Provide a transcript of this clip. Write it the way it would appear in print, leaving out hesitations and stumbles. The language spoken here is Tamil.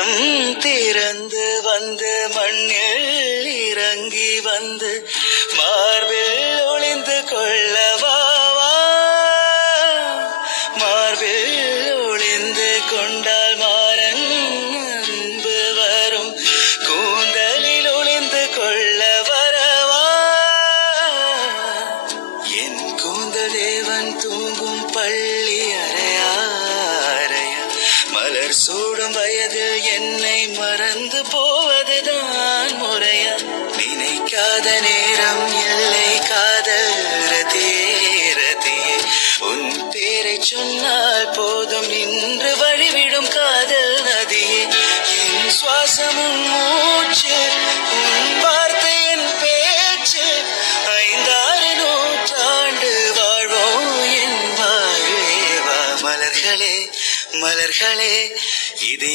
மனம் திறந்து வந்து மண்ணில் இறங்கி வந்து மார்பில் ஒளிந்து கொள்ளவா, மார்பில் ஒளிந்து கொண்டால் மாறன் அன்பு வரும், கூந்தலில் ஒளிந்து கொள்ள வரவா. என் கூந்தல் தேவன் தூங்கும் பள்ளி அறையா, மலர் சூடும் வயதில் என்னை மறந்து போவதுதான் முறையா. நினைக்காத நேரம் இல்லை காதல் ரதியே ரதியே, உன் பேரை சொன்னால் போதும் நின்று வழிவிடும் காதல் நதியே. என் சுவாசமும் மூச்சு உன் வார்த்தை என் பேச்சு, 5-6 நூற்றாண்டு வாழ்வோம் என் வாழ்வே வா. மலர்களே மலர்களே இது